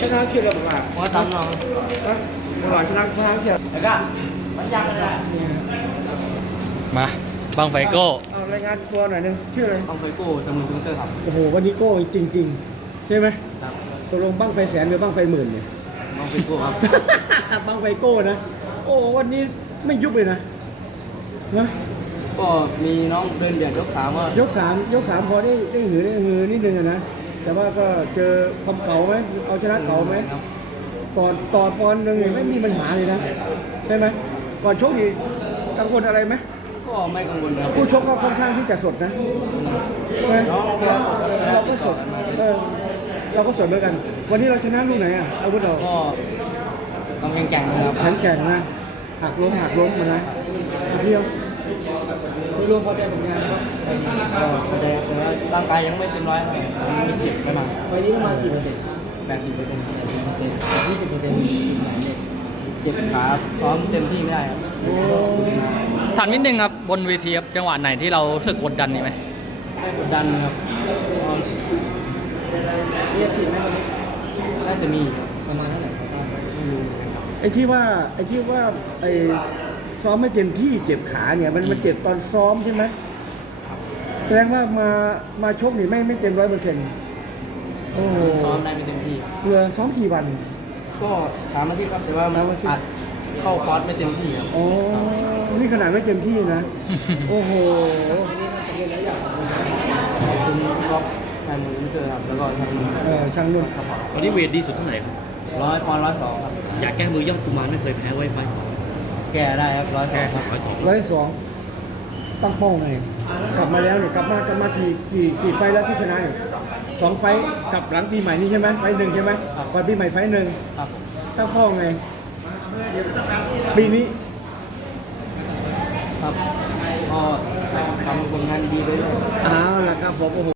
ชนะที่ระเบิดอ่ะว่าตามน้องฮะระเบิดชนะชนะทีย่แล้วก็มันยังเลยอะมา บังไฟโก้เอารายงานตัวหน่อยนึงชื่ออะไรบังไฟโก้จำนวนทวิเตอร์ครับ โอ้โห วันนี้โก้จริงจริงใช่ไหมตกลงบังไฟแสนหรือบ้างไฟหมื่นเนี่ยบังไฟโก้ครับ บังไฟโก้นะ โอ้วันนี้ไม่ยุบเลยนะนะก็มีน้องเดินเบียดยกสามว่า ยกสามยกสามพอได้ได้หือได้หือนิดนึงนะแต่ว่าก็เจอความเก่าไหมเอาชนะเก่าไหมต่อนต่อปอนหนึ่งไม่มีปัญหาเลยนะใช่ไหมก่อนชกอีกกังวลอะไรไหมก็ไม่กังวลครผู้ชกก็ค่อนข้างที่จะสดนะใช่ไหมเราก็สดเออเราก็สดเหมือนกัน วันนี้เราชนะลูกไหนอ่ะอาวุธเราก็กำแข่งแข่งนะแข่งแข่งนะหักล้มหักล้มมาเลยเที่ยวรวมพอใจผลงานครัร่างกายยังไม่เต็มร้อยครัมีเจ็บไหมบ้างวันนี้มาณกี่เปอร์เซ็นต์แปดสิบเปอร์เซ็นต์แปดสิบเปอร์เซ็นต์ยี่สิบเปอร์เซ็นต์จุดไหนเนี่ยเจ็บครับซ้อมเต็มที่ไม่ได้ครับถามนิดนึงครับบนเวทีครับจังหวะไหนที่เราสึกกดดันนี่ไหมกดดันครับเรียกฉีดไหมน่าจะมี ประมาณเท่าไหร่ครับทราบไม่รู้ไอ้ที่ว่าไอ้ที่ว่าไอ้ซ้อมไม่เต็มที่ เจ็บขาเนี่ย มันมันเจ็บตอนซ้อมใช่ไหมแสดงว่ามามาชกนี่ไม่ไม่เต็มร้อยเปอร์เซ็นต์ซ้อมได้ไม่เต็มที่เรือซ้อมกี่วัน ก็สามอาทิตย์ครับแต่ว่ามันอัดเข้าคอร์สไม่เต็มที่ครับโอ้นี่ขนาดไม่เต็มที่นะ โอ้โหแล้วก็ช่างนุ่นครับตอนนี้เวทดีสุดเท่าไหร่ครับร้อยปอนร้อยสองครับ อยากแก้มือย่องตุมารไม่เคยแพ้ไว้ไฟแก้ได้ครับร้อยสองร้อยสองร้อยสอง ตั้งโป้งเลยกลับมาแล้วเนี่ยกลับมากลับมากี่กี่กี่ไฟแล้วที่ชนะอยู่สองไฟกลับหลังปีใหม่นี้ใช่ไหมไฟหนึ่งใช่ไหมไฟปีใหม่ไฟหนึ่งตั้งพ้อไงปีนี้ครับพ่อทำผลงานดีเลยอ้าวแล้วครับผมโอ้โห